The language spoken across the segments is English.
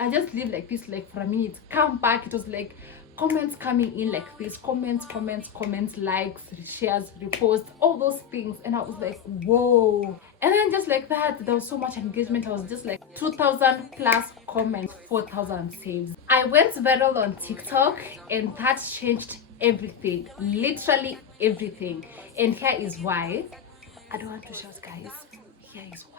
I just lived like this like for a minute, come back, it was like comments coming in like this, comments, likes, shares, reposts, all those things. And I was like, whoa. And then just like that, there was so much engagement. I was just like 2,000 plus comments, 4,000 saves. I went viral on TikTok, and that changed everything, literally everything. And here is why. I don't want to shout, guys. Here is why.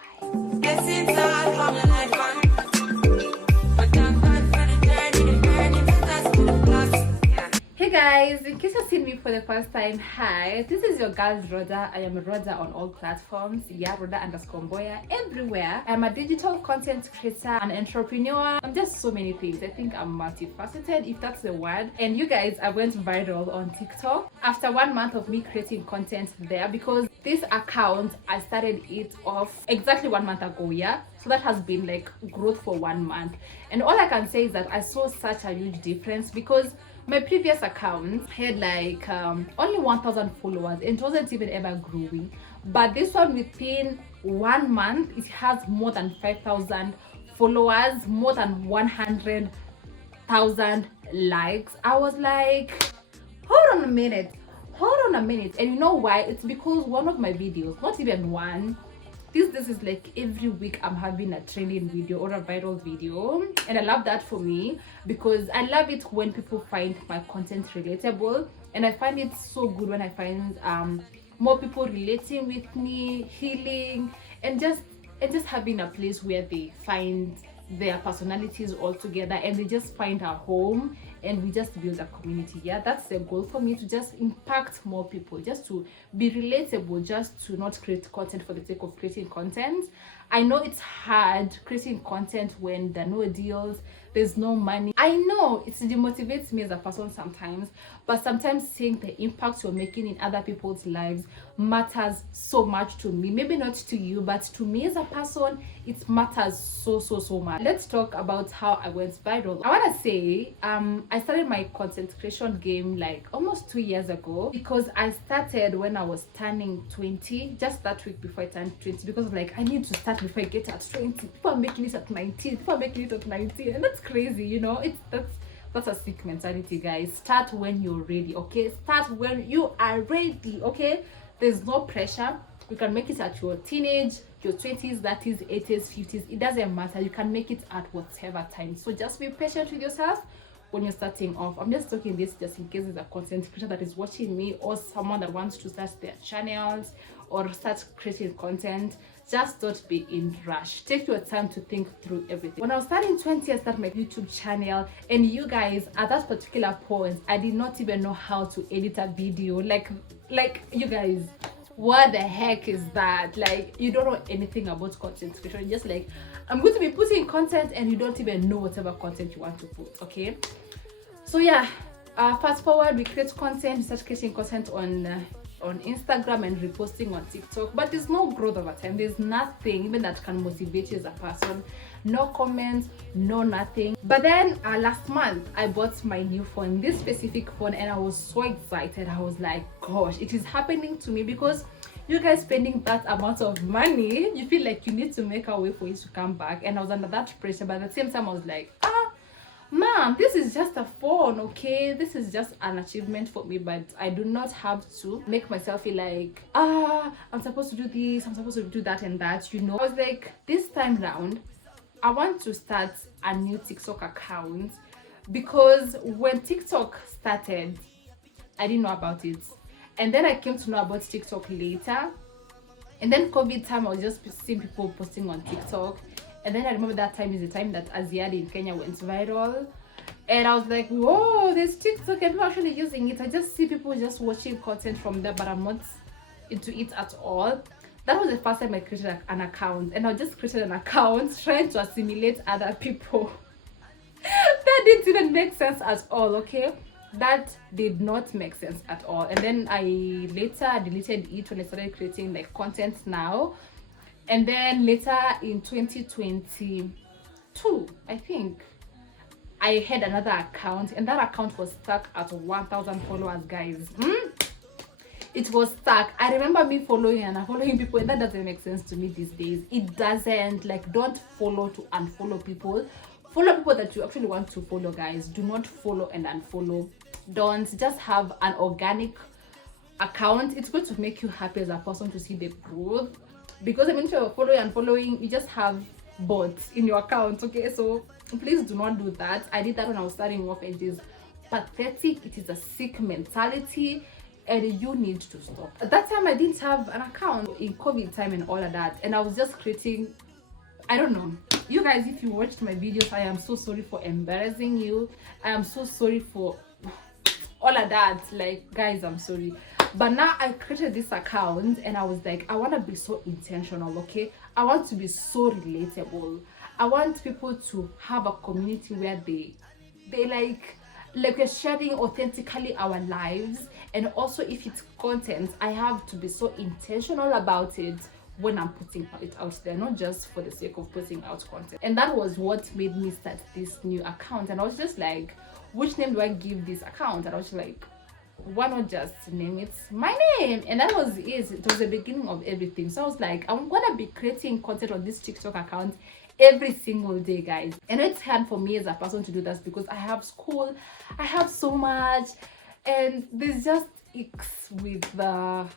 Hey guys, in case you've seen me for the first time, hi, this is your girl Rhoda. I am Rhoda on all platforms. Yeah, Rhoda_Mboya everywhere. I'm a digital content creator, an entrepreneur. I'm just so many things. I think I'm multifaceted, if that's the word. And you guys, I went viral on TikTok after 1 month of me creating content there, because this account, I started it off exactly 1 month ago. Yeah, so that has been like growth for 1 month. And all I can say is that I saw such a huge difference, because my previous account had like only 1,000 followers and it wasn't even ever growing. But this one, within 1 month, it has more than 5,000 followers, more than 100,000 likes. I was like, hold on a minute. And you know why? It's because one of my videos, not even one, this is like every week I'm having a trending video or a viral video, and I love that for me, because I love it when people find my content relatable, and I find it so good when I find more people relating with me, healing, and just having a place where they find their personalities all together and they just find a home, and we just build a community. Yeah, that's the goal for me, to just impact more people, just to be relatable, just to not create content for the sake of creating content. I know it's hard creating content when there are no deals, there's no money. I know it demotivates me as a person sometimes, but sometimes seeing the impact you're making in other people's lives matters so much to me. Maybe not to you, but to me as a person, it matters so much. Let's talk about how I went viral. I want to say I started my content creation game like almost 2 years ago, because I started when I was turning 20, just that week before I turned 20, because I'm like, I need to start before I get at 20. People are making it at 19, and that's crazy, you know. That's a sick mentality, guys. Start when you're ready, okay? Start when you are ready, okay? There's no pressure. You can make it at your teenage, your 20s, 30s, 80s, 50s. It doesn't matter. You can make it at whatever time. So just be patient with yourself when you're starting off. I'm just talking this just in case there's a content creator that is watching me, or someone that wants to start their channels or start creating content. Just don't be in rush. Take your time to think through everything. When I was starting 20, I started my YouTube channel, and you guys, at that particular point, I did not even know how to edit a video. Like you guys, what the heck is that? Like, you don't know anything about content creation. Just like, I'm going to be putting content, and you don't even know whatever content you want to put, okay? So yeah, fast forward, we create content, we start creating content on Instagram and reposting on TikTok, but there's no growth over time. There's nothing even that can motivate you as a person. No comments, no nothing. But then last month I bought my new phone, this specific phone, and I was so excited. I was like, gosh, it is happening to me, because you guys spending that amount of money, you feel like you need to make a way for it to come back. And I was under that pressure, but at the same time I was like, ma'am, this is just a phone, okay? This is just an achievement for me, but I do not have to make myself feel like, I'm supposed to do this, I'm supposed to do that and that, you know? I was like, this time round, I want to start a new TikTok account, because when TikTok started, I didn't know about it. And then I came to know about TikTok later. And then COVID time, I was just seeing people posting on TikTok. And then I remember that time is the time that Aziad in Kenya went viral. And I was like, whoa, there's TikTok and people actually using it. I just see people just watching content from there, but I'm not into it at all. That was the first time I created an account. And I just created an account trying to assimilate other people. That didn't even make sense at all, okay? That did not make sense at all. And then I later deleted it when I started creating like content now. And then later in 2022, I think, I had another account, and that account was stuck at 1,000 followers, guys. It was stuck. I remember me following and unfollowing people, and that doesn't make sense to me these days. It doesn't. Like, don't follow to unfollow people. Follow people that you actually want to follow, guys. Do not follow and unfollow. Don't just have an organic account. It's going to make you happy as a person to see the growth, because I mean, if you're following and following, you just have bots in your account. Okay, so please do not do that. I did that when I was starting off. It is pathetic. It is a sick mentality, and you need to stop. At that time I didn't have an account in COVID time and all of that, and I was just creating, I don't know. You guys, if you watched my videos, I am so sorry for embarrassing you. I am so sorry for all of that. Like, guys, I'm sorry. But now I created this account and I was like, I want to be so intentional, okay? I want to be so relatable. I want people to have a community where they like we're sharing authentically our lives. And also, if it's content, I have to be so intentional about it when I'm putting it out there, not just for the sake of putting out content. And that was what made me start this new account. And I was just like, which name do I give this account? And I was like, why not just name it my name? And that was it was the beginning of everything. So I was like, I'm gonna be creating content on this TikTok account every single day, guys. And it's hard for me as a person to do that because I have school, I have so much, and there's just icks with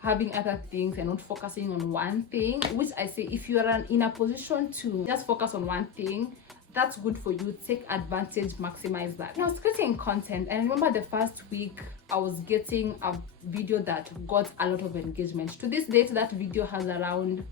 having other things and not focusing on one thing, which I say, if you are in a position to just focus on one thing, that's good for you. Take advantage, maximize that. And I was creating content, and I remember the first week I was getting a video that got a lot of engagement. To this date, that video has around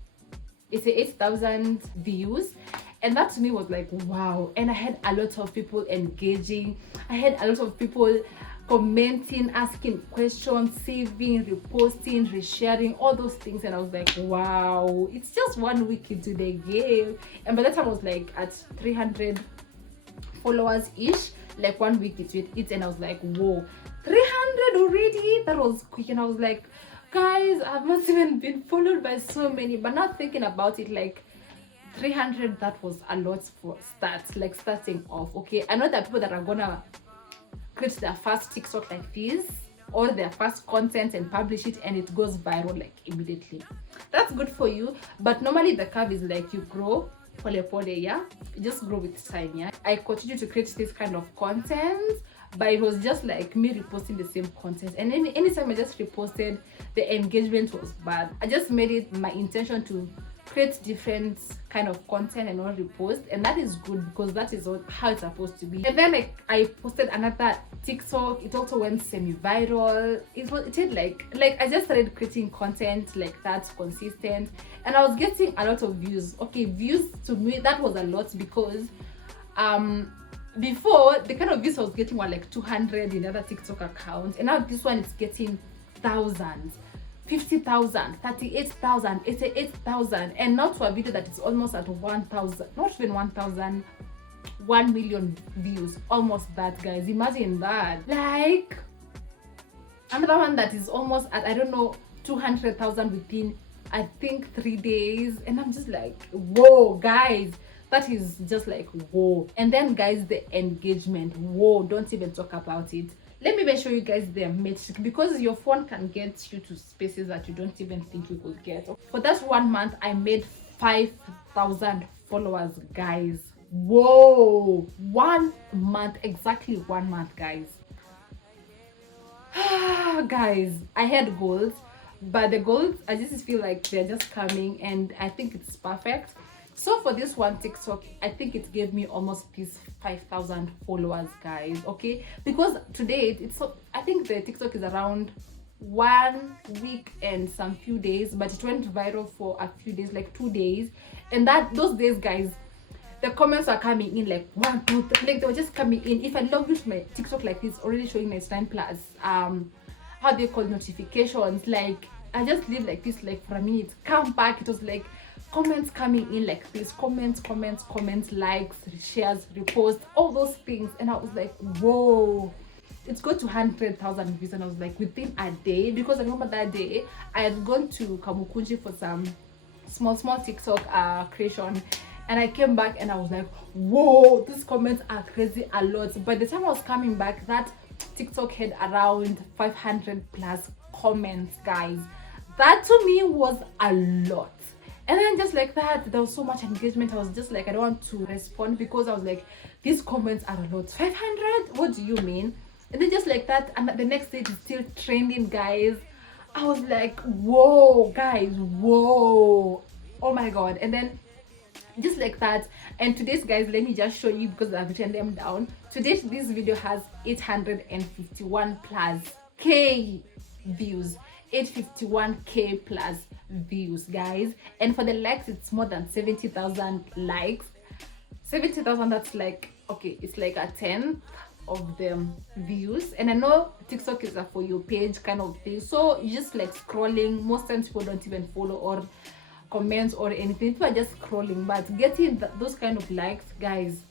8,000 views, and that to me was like, wow. And I had a lot of people engaging, I had a lot of people commenting, asking questions, saving, reposting, resharing, all those things. And I was like, wow, it's just 1 week into the game. And by that time I was like at 300 followers ish, like 1 week into it. And I was like, whoa, 300 already? That was quick. And I was like, guys, I've not even been followed by so many. But now thinking about it, like 300, that was a lot for starting off. Okay, I know that people that are gonna create their first TikTok like this, or their first content and publish it, and it goes viral like immediately. That's good for you, but normally the curve is like you grow pole pole, yeah, you just grow with time. Yeah, I continue to create this kind of content, but it was just like me reposting the same content, and anytime I just reposted, the engagement was bad. I just made it my intention to create different kind of content and not repost, and that is good because that is how it's supposed to be. And then I posted another TikTok. It also went semi-viral. It had like I just started creating content like that, consistent, and I was getting a lot of views. Okay, views to me, that was a lot, because before, the kind of views I was getting were like 200 in other TikTok accounts, and now this one is getting thousands, 50,000, 38,000, 88,000, and not to a video that is almost at 1,000, not even 1,000, 1 million views, almost that, guys. Imagine that. Like another one that is almost at, I don't know, 200,000 within, I think, 3 days, and I'm just like, whoa, guys, that is just like, whoa. And then, guys, the engagement, whoa, don't even talk about it. Let me even show you guys the metric, because your phone can get you to spaces that you don't even think you could get. For that 1 month, I made 5,000 followers, guys. Whoa, 1 month, exactly 1 month, guys. Guys, I had goals, but the goals, I just feel like they're just coming, and I think it's perfect. So for this one TikTok, I think it gave me almost these 5,000 followers, guys. Okay, because today I think the TikTok is around 1 week and some few days, but it went viral for a few days, like 2 days. And those days, guys, the comments are coming in like 1, 2, 3, like they were just coming in. If I log into my TikTok like this, already showing 99 plus how they call notifications, like I just live like this, like for a minute, come back, it was like comments coming in like this, comments, likes, shares, reposts, all those things. And I was like, whoa, it's got to 100,000 views. And I was like, within a day, because I remember that day I had gone to Kamukunji for some small TikTok creation, and I came back and I was like, whoa, these comments are crazy, a lot. By the time I was coming back, that TikTok had around 500 plus comments, guys. That to me was a lot. And then just like that, there was so much engagement. I was just like, I don't want to respond, because I was like, these comments are a lot. 500? What do you mean? And then just like that, and the next day it's still trending, guys. I was like, whoa, guys, whoa, oh my god. And then just like that, and today's, guys, let me just show you because I've written them down. Today this video has 851 plus k views, 851k plus views, guys. And for the likes, it's more than 70,000 likes. 70,000, that's like, okay, it's like a 10th of the views. And I know TikTok is a for your page kind of thing, so you just like scrolling. Most times people don't even follow or comments or anything, people are just scrolling, but getting those kind of likes, guys,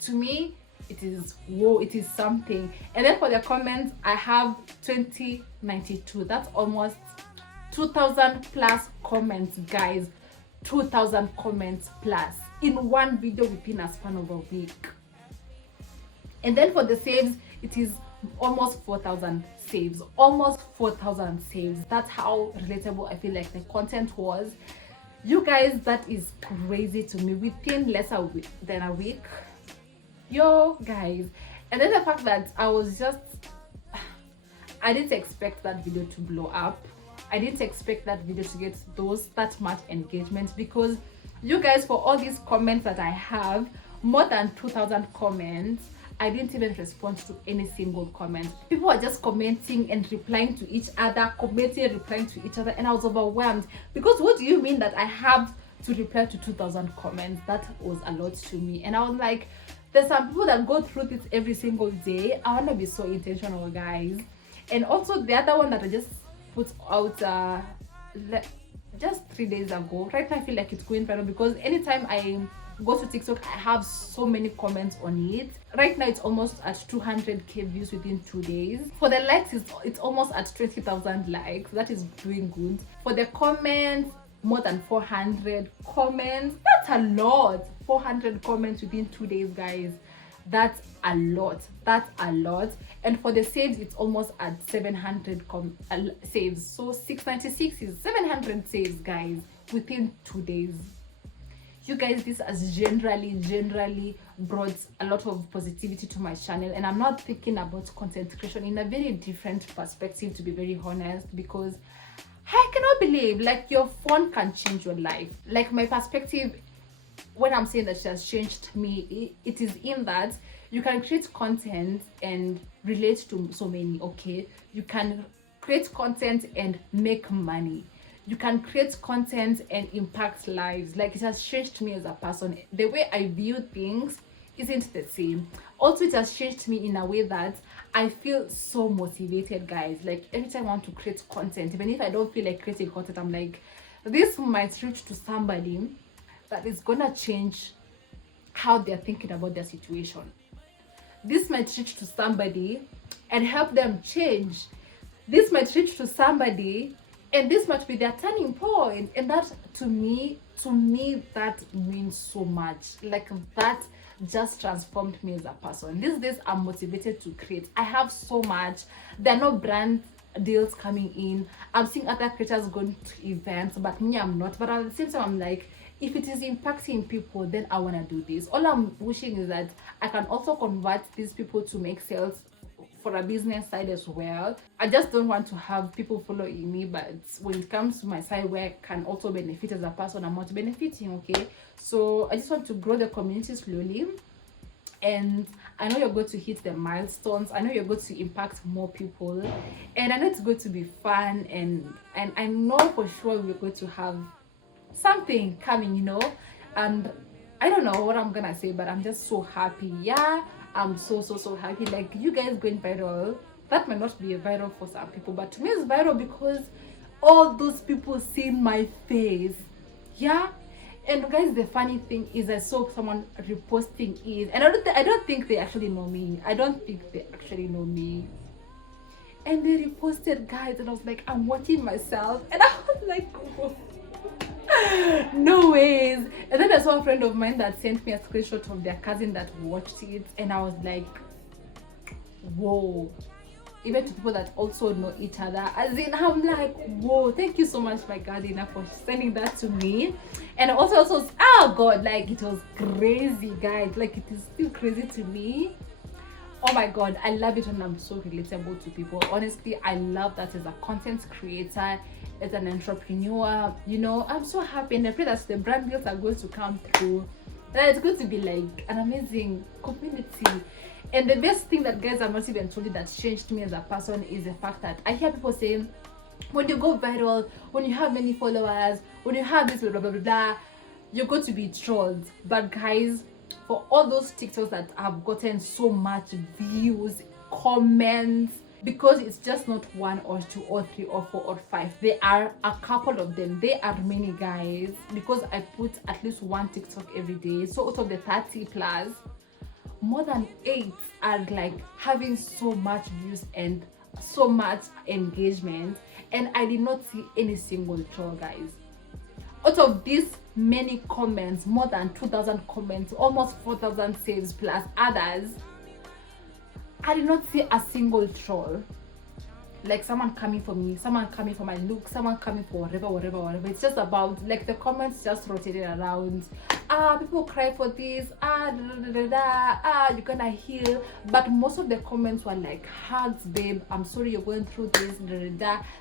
to me it is, whoa, it is something. And then for the comments, I have 2092, that's almost 2,000 plus comments, guys. 2,000 comments plus in one video within a span of a week. And then for the saves, it is almost 4,000 saves, almost 4,000 saves. That's how relatable I feel like the content was. You guys, that is crazy to me, within less than a week, yo, guys. And then the fact that I didn't expect that video to blow up. I didn't expect that video to get that much engagement, because you guys, for all these comments that I have, more than 2,000 comments, I didn't even respond to any single comment. People are just commenting and replying to each other, commenting and replying to each other, and I was overwhelmed, because what do you mean that I have to reply to 2,000 comments? That was a lot to me. And I was like, there's some people that go through this every single day. I want to be so intentional, guys. And also the other one that I just put out just 3 days ago, right now I feel like it's going viral, because anytime I go to TikTok, I have so many comments on it. Right now it's almost at 200k views within 2 days. For the likes, it's almost at 20,000 likes. That is doing good. For the comments, more than 400 comments. That's a lot. 400 comments within 2 days, guys. That's a lot. That's a lot. And for the saves, it's almost at 700 saves. So 696 is 700 saves, guys, within 2 days. You guys, this has generally brought a lot of positivity to my channel, and I'm not thinking about content creation in a very different perspective, to be very honest, because I cannot believe like your phone can change your life. Like, my perspective when I'm saying that she has changed me, it is in that you can create content and relate to so many. Okay, you can create content and make money. You can create content and impact lives. Like, it has changed me as a person. The way I view things isn't the same. Also, it has changed me in a way that I feel so motivated, guys. Like, every time I want to create content, even if I don't feel like creating content, I'm like, this might reach to somebody that is gonna change how they're thinking about their situation. This might reach to somebody and help them change. This might reach to somebody and this might be their turning point. And that, to me, that means so much. Like, that just transformed me as a person. These days, I'm motivated to create. I have so much. There are no brand deals coming in. I'm seeing other creators going to events, but me, I'm not. But at the same time, I'm like, if it is impacting people, then I want to do this. All I'm wishing is that I can also convert these people to make sales for a business side as well. I just don't want to have people following me, but when it comes to my side where I can also benefit as a person, I'm not benefiting. Okay, so I just want to grow the community slowly, and I know you're going to hit the milestones. I know you're going to impact more people, and I know it's going to be fun, and I know for sure we're going to have something coming, you know. And I don't know what I'm gonna say, but I'm just so happy. Yeah, I'm so happy. Like, you guys going viral, that might not be a viral for some people, but to me it's viral because all those people seen my face. Yeah. And guys, the funny thing is, I saw someone reposting it, and I don't think they actually know me. I don't think they actually know me. And they reposted, guys, and I was like, I'm watching myself, and I was like, oh, no ways. And then I saw a friend of mine that sent me a screenshot of their cousin that watched it, and I was like, whoa, even to people that also know each other. As in, I'm like, whoa, thank you so much, my gardener, for sending that to me. And also, oh god, like it was crazy, guys. Like it is still crazy to me. Oh my god, I love it when I'm so relatable to people. Honestly, I love that as a content creator, as an entrepreneur. You know, I'm so happy, and I pray that the brand deals are going to come through. That it's going to be like an amazing community. And the best thing that, guys, I'm not even told you that changed me as a person is the fact that I hear people saying, when you go viral, when you have many followers, when you have this blah blah blah blah, blah, you're going to be trolled. But guys, for all those TikToks that have gotten so much views, comments, because it's just not 1 or 2 or 3 or 4 or 5, there are a couple of them. There are many, guys, because I put at least 1 TikTok every day. So out of the 30 plus, more than 8 are like having so much views and so much engagement, and I did not see any single troll, guys. Out of these many comments, more than 2,000 comments, almost 4,000 saves plus others, I did not see a single troll. Like someone coming for me, someone coming for my look, someone coming for whatever. It's just about, like, the comments just rotated around. People cry for this, you're gonna heal. But most of the comments were like, hugs, babe, I'm sorry you're going through this,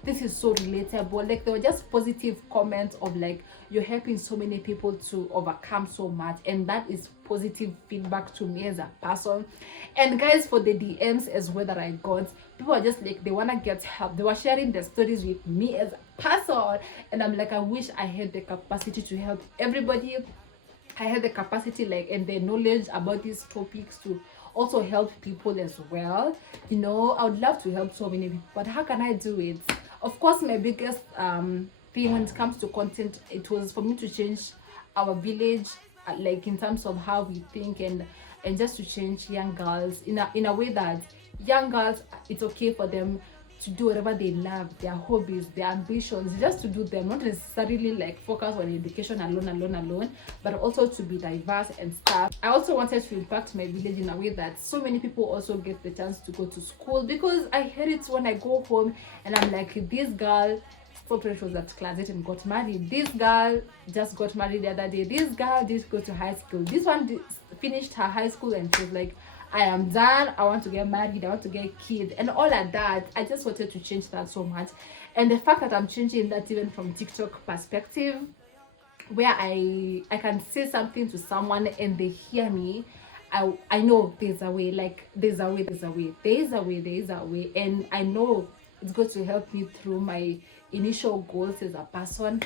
this is so relatable. Like, they were just positive comments of like, you're helping so many people to overcome so much, and that is positive feedback to me as a person. And guys, for the DMs as well that I got, people are just like, they want to get help. They were sharing their stories with me as a person, and I'm like, I wish I had the capacity to help everybody. I had the capacity, like, and the knowledge about these topics to also help people as well. You know, I would love to help so many people, but how can I do it? Of course, my biggest thing when it comes to content, it was for me to change our village, like in terms of how we think, and just to change young girls in a way that young girls, it's okay for them to do whatever they love, their hobbies, their ambitions, just to do them, not necessarily like focus on education alone, but also to be diverse and stuff. I also wanted to impact my village in a way that so many people also get the chance to go to school, because I hear it when I go home and I'm like, this girl was at class 8 and got married, this girl just got married the other day, this girl did go to high school, this one finished her high school and she was like, I am done, I want to get married, I want to get a kid, and all of that. I just wanted to change that so much. And the fact that I'm changing that even from TikTok perspective, where I can say something to someone and they hear me, I know there's a way, like there's a way, and I know it's going to help me through my initial goals as a person.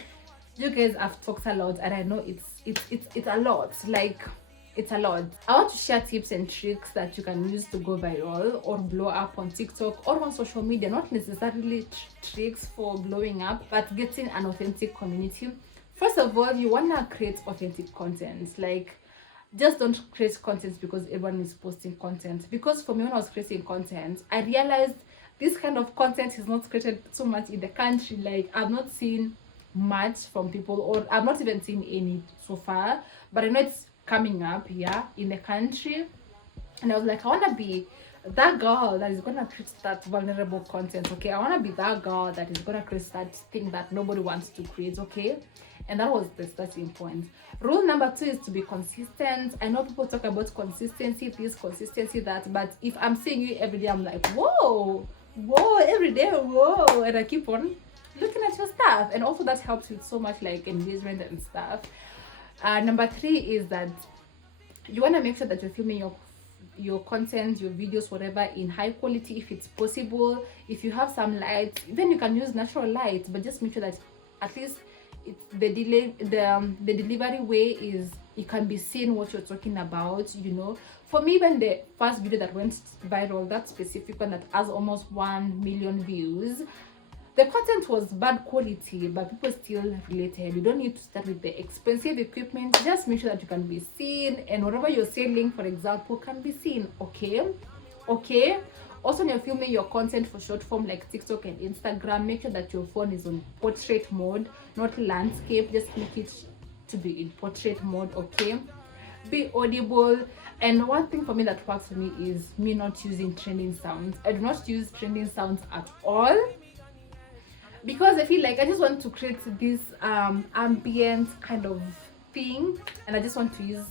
You guys have talked a lot, and I know it's a lot, like it's a lot. I want to share tips and tricks that you can use to go viral or blow up on TikTok or on social media. Not necessarily tricks for blowing up, but getting an authentic community. First of all, you want to create authentic content. Like, just don't create content because everyone is posting content. Because for me, when I was creating content, I realized this kind of content is not created so much in the country. Like, I've not seen much from people, or I've not even seen any so far, but I know it's coming up here in the country. And I was like, I want to be that girl that is going to create that vulnerable content, okay? I want to be that girl that is going to create that thing that nobody wants to create, okay? And that was the starting point. Rule number 2 is to be consistent. I know people talk about consistency, this, consistency, that, but if I'm seeing you every day, I'm like, whoa, every day, whoa, and I keep on looking at your stuff. And also that helps with so much like engagement and stuff. Number 3 is that you want to make sure that you're filming your content, your videos, whatever, in high quality if it's possible. If you have some light, then you can use natural light, but just make sure that at least the delivery way is you can be seen what you're talking about. You know, for me, even the first video that went viral, that specific one that has almost 1 million views, the content was bad quality, but people still related. You don't need to start with the expensive equipment. Just make sure that you can be seen, and whatever you're selling, for example, can be seen. Okay. Also, when you're filming your content for short form like TikTok and Instagram, make sure that your phone is on portrait mode, not landscape. Just make it to be in portrait mode, okay? be audible. And one thing for me that works for me is me not using trending sounds. I do not use trending sounds at all, because I feel like I just want to create this ambient kind of thing, and I just want to use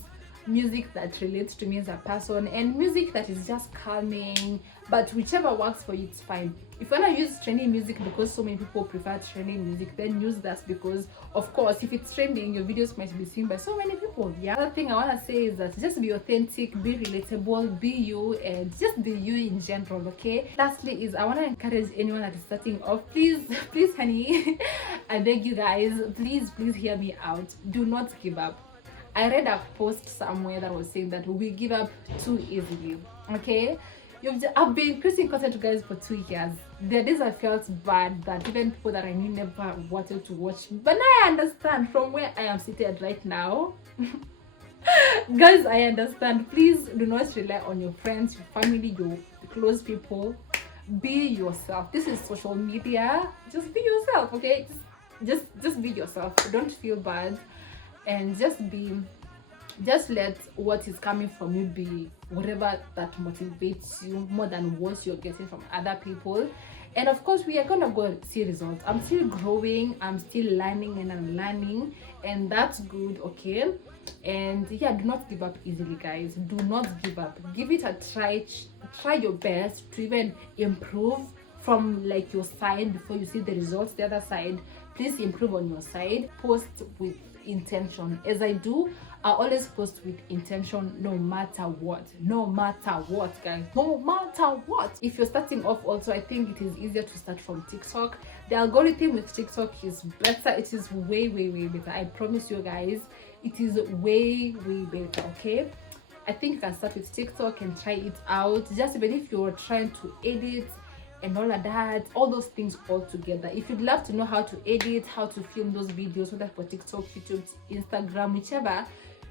music that relates to me as a person, and music that is just calming. But whichever works for you, it's fine. If you want to use trending music because so many people prefer trending music, then use that, because of course if it's trending, your videos might be seen by so many people. Yeah, other thing I want to say is that just be authentic, be relatable, be you, and just be you in general. Okay, lastly is I want to encourage anyone that is starting off, please honey, I beg you guys, please hear me out. Do not give up. I read a post somewhere that was saying that we give up too easily. Okay, I've been creating content, guys, for 2 years. There are days I felt bad that even people that I knew never wanted to watch, but now I understand from where I am seated right now. Guys, I understand. Please do not rely on your friends, your family, your close people. Be yourself. This is social media. Just be yourself, okay? Just be yourself. Don't feel bad. And just let what is coming from you be whatever that motivates you more than what you're getting from other people. And of course, we are gonna go see results. I'm still growing, I'm still learning and I'm learning, and that's good. Okay, and yeah, do not give up easily, guys. Do not give up. Give it a try your best to even improve from like your side before you see the results the other side. Please improve on your side. Post with intention. As I do, I always post with intention, no matter what, guys, no matter what. If you're starting off also, I think it is easier to start from TikTok. The algorithm with TikTok is better. It is way better. I promise you guys, it is way better. Okay, I think you can start with TikTok and try it out, just even if you're trying to edit and all of that, all those things all together. If you'd love to know how to edit, how to film those videos, whether for TikTok, YouTube, Instagram, whichever,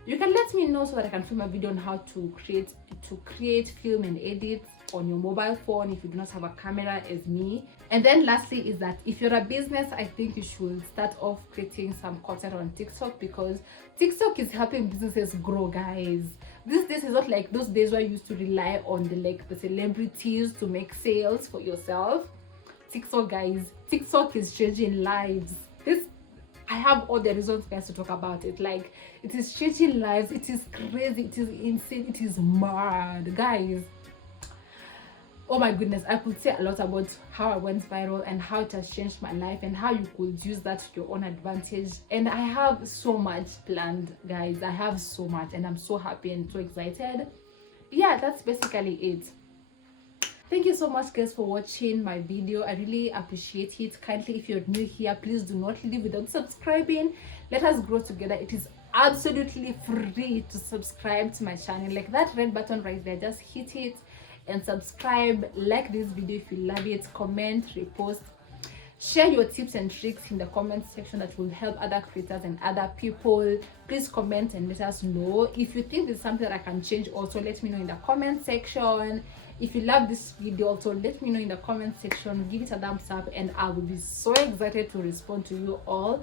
you can let me know so that I can film a video on how to create, film and edit on your mobile phone if you do not have a camera as me. And then lastly is that if you're a business, I think you should start off creating some content on TikTok, because TikTok is helping businesses grow, guys. This is not like those days where you used to rely on the celebrities to make sales for yourself. TikTok, guys, TikTok is changing lives. I have all the reasons, guys, to talk about it. Like, it is changing lives. It is crazy. It is insane. It is mad, guys. Oh my goodness, I could say a lot about how I went viral and how it has changed my life and how you could use that to your own advantage. And I have so much planned, guys. I have so much, and I'm so happy and so excited. Yeah, that's basically it. Thank you so much, guys, for watching my video. I really appreciate it. Kindly, if you're new here, please do not leave without subscribing. Let us grow together. It is absolutely free to subscribe to my channel. Like that red button right there, just hit it and subscribe. Like this video if you love it, comment, repost, share your tips and tricks in the comment section that will help other creators and other people. Please comment and let us know. If you think there's something that I can change, also let me know in the comment section. If you love this video, also let me know in the comment section. Give it a thumbs up, and I will be so excited to respond to you all,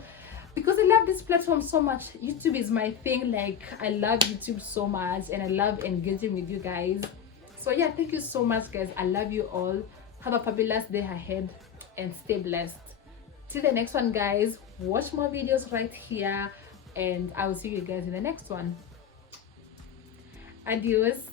because I love this platform so much. YouTube is my thing. Like, I love YouTube so much, and I love engaging with you guys. So yeah, thank you so much, guys. I love you all. Have a fabulous day ahead and stay blessed. Till the next one, guys. Watch more videos right here, and I will see you guys in the next one. Adios.